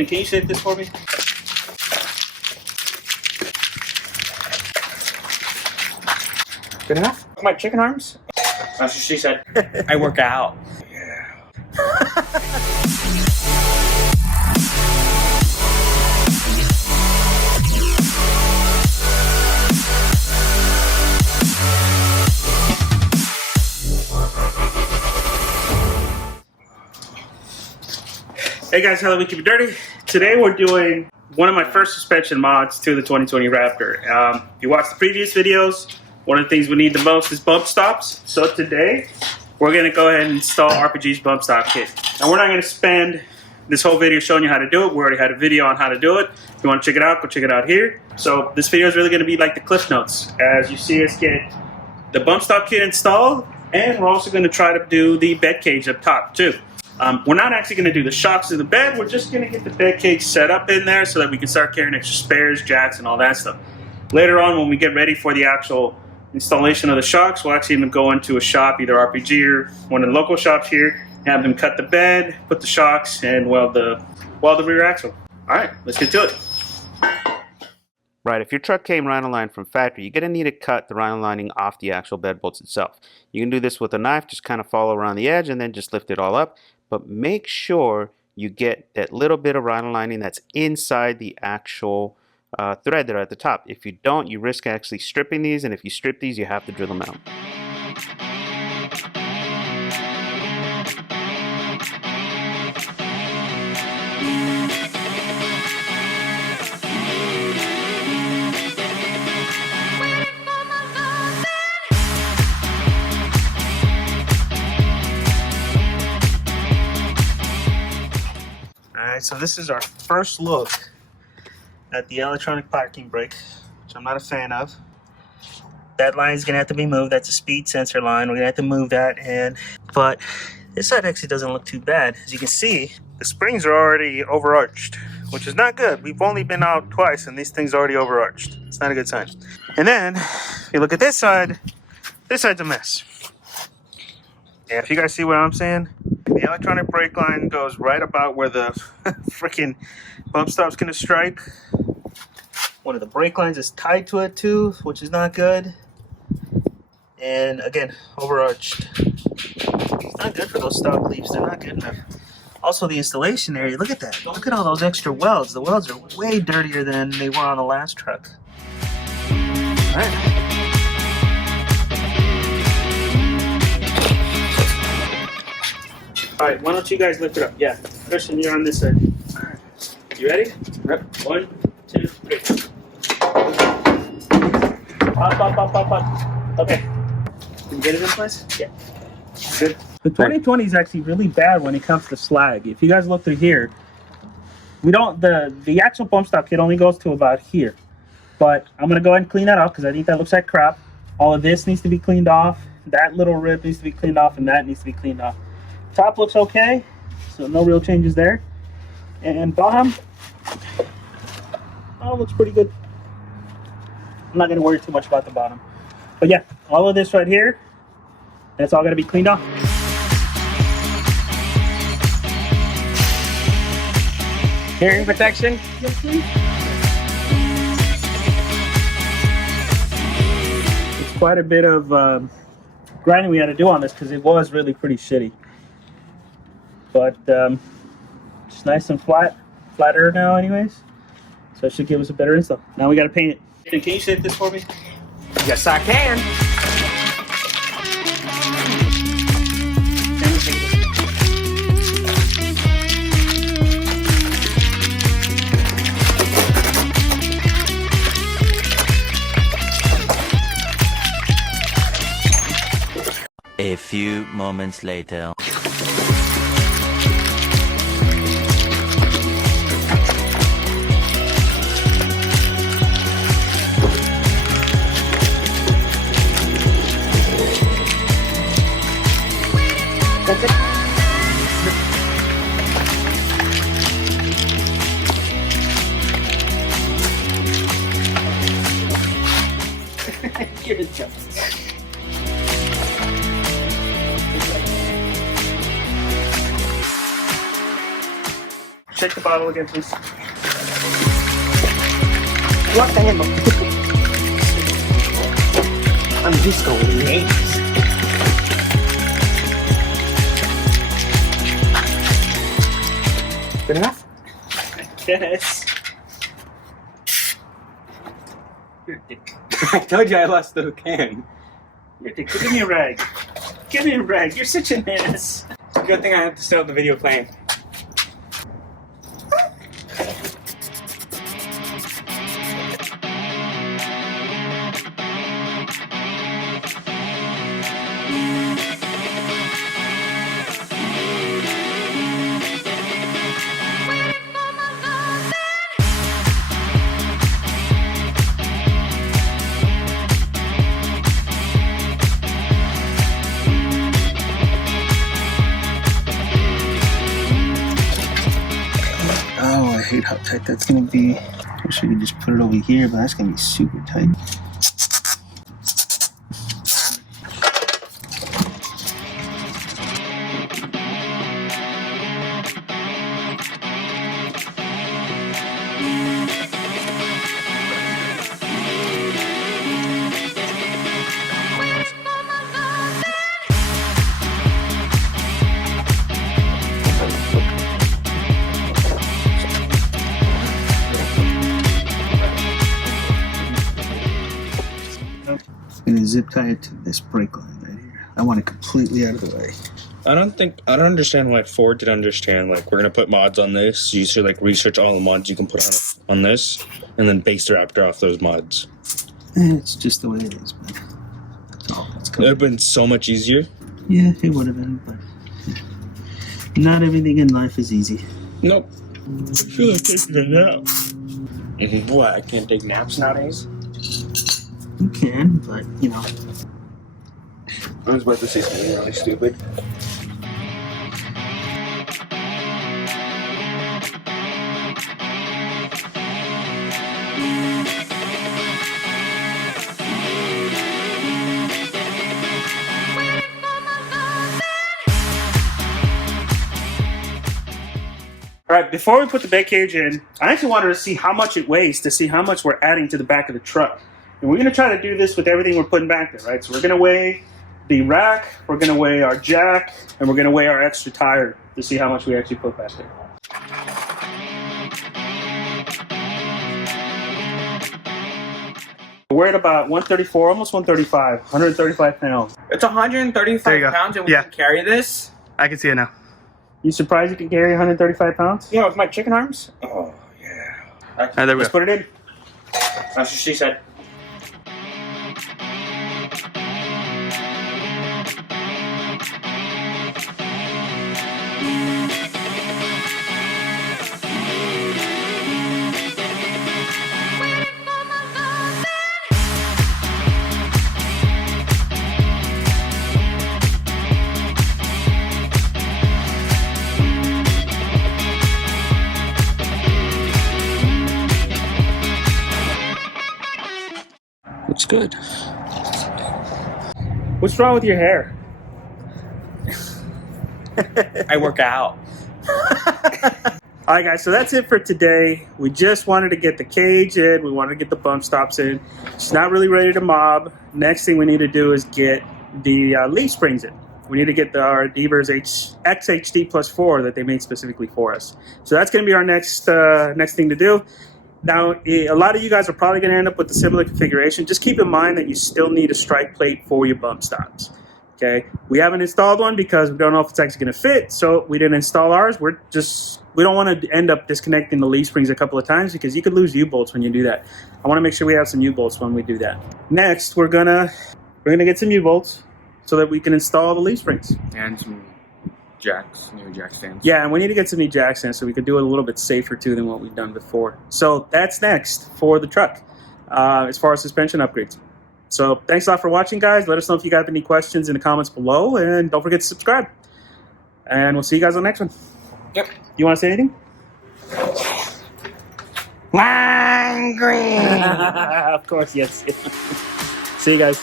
Nathan, can you shape this for me? Good enough? My chicken arms? That's what she said. I work out. Hey guys, hello, we keep it dirty. Today we're doing one of my first suspension mods to the 2020 Raptor. If you watched the previous videos, one of the things we need the most is bump stops. So today, we're gonna go ahead and install RPG's bump stop kit. Now we're not gonna spend this whole video showing you how to do it. We already had a video on how to do it. If you wanna check it out, go check it out here. So this video is really gonna be like the Cliff Notes. As you see us get the bump stop kit installed, and we're also gonna try to do the bed cage up top too. We're not actually going to do the shocks in the bed. We're just going to get the bed cage set up in there so that we can start carrying extra spares, jacks, and all that stuff. Later on, when we get ready for the actual installation of the shocks, we'll actually even go into a shop, either RPG or one of the local shops here, have them cut the bed, put the shocks, and weld the rear axle. All right, let's get to it. Right, if your truck came rhino line from factory, you're going to need to cut the rhino lining off the actual bed bolts itself. You can do this with a knife, just kind of follow around the edge and then just lift it all up. But make sure you get that little bit of rhino lining that's inside the actual thread there at the top. If you don't, you risk actually stripping these, and if you strip these, you have to drill them out. Alright, so this is our first look at the electronic parking brake, which I'm not a fan of. That line is going to have to be moved. That's a speed sensor line. We're going to have to move that. But this side actually doesn't look too bad. As you can see, the springs are already overarched, which is not good. We've only been out twice, and these things are already overarched. It's not a good sign. And then, if you look at this side's a mess. Yeah, if you guys see what I'm saying, the electronic brake line goes right about where the freaking bump stop's gonna strike. One of the brake lines is tied to it too, which is not good. And again, overarched. It's not good for those stock leaves. They're not good enough. Also, the installation area, look at that. Look at all those extra welds. The welds are way dirtier than they were on the last truck. All right. All right, why don't you guys lift it up? Yeah, Christian, you're on this side. All right. You ready? Yep. 1, 2, 3. Up. Okay. Can you get it in place? Yeah. Good. The 2020 is actually really bad when it comes to slag. If you guys look through here, we don't, the actual bump stop kit only goes to about here. But I'm gonna go ahead and clean that off because I think that looks like crap. All of this needs to be cleaned off. That little rib needs to be cleaned off, and that needs to be cleaned off. Top looks okay, so no real changes there. And bottom looks pretty good. I'm not gonna worry too much about the bottom. But yeah, all of this right here, that's all gonna be cleaned off. Hearing protection? Yes, please. It's quite a bit of grinding we had to do on this because it was really pretty shitty. But it's nice and flatter now anyways. So it should give us a better install. Now we got to paint it. Can you shape this for me? Yes, I can. A few moments later. Give it jump. Shake the bottle again, please. What the hell? I'm disco in the 80s. Good enough? Yes. You're a dick. I told you I lost the can. You're a dick. Give me a rag. Give me a rag. You're such an ass. Good thing I have to still have the video playing. Oh, I hate how tight that's gonna be. Wish I could just put it over here, but that's gonna be super tight. I'm gonna zip tie it to this brake line right here. I want it completely out of the way. I don't understand why Ford didn't understand. Like, we're gonna put mods on this. You should like research all the mods you can put on this, and then base the Raptor off those mods. It's just the way it is, man. That's all. It's It would cool. have been so much easier. Yeah, it would have been, but not everything in life is easy. Nope. I feel like taking a nap. What? I can't take naps nowadays. You can, but you know. I was about to say something really stupid. All right, before we put the bed cage in, I actually wanted to see how much it weighs to see how much we're adding to the back of the truck. And we're gonna try to do this with everything we're putting back there, right? So we're gonna weigh the rack, we're gonna weigh our jack, and we're gonna weigh our extra tire to see how much we actually put back there. We're at about 134, almost 135, 135 pounds. It's 135 pounds and we can carry this? I can see it now. You surprised you can carry 135 pounds? Yeah, with my chicken arms? Oh, yeah. There we Let's go. put it in. That's what she said. Looks good. What's wrong with your hair? I work out. All right, guys, so that's it for today. We just wanted to get the cage in. We wanted to get the bump stops in. It's not really ready to mob. Next thing we need to do is get the leaf springs in. We need to get our Devers XHD plus 4 that they made specifically for us. So that's going to be our next thing to do. Now, a lot of you guys are probably going to end up with a similar configuration. Just keep in mind that you still need a strike plate for your bump stops. Okay, we haven't installed one because we don't know if it's actually going to fit, so we didn't install ours. We don't want to end up disconnecting the leaf springs a couple of times because you could lose U-bolts when you do that. I want to make sure we have some U-bolts when we do that. Next, we're gonna get some U-bolts so that we can install the leaf springs. And some jacks, new jack stands. Yeah, and we need to get some new jack stands so we could do it a little bit safer too than what we've done before. So that's next for the truck as far as suspension upgrades. So thanks a lot for watching, guys. Let us know if you got any questions in the comments below, and don't forget to subscribe. And we'll see you guys on the next one. Yep. You want to say anything? Lime green! Of course, yes. See you guys.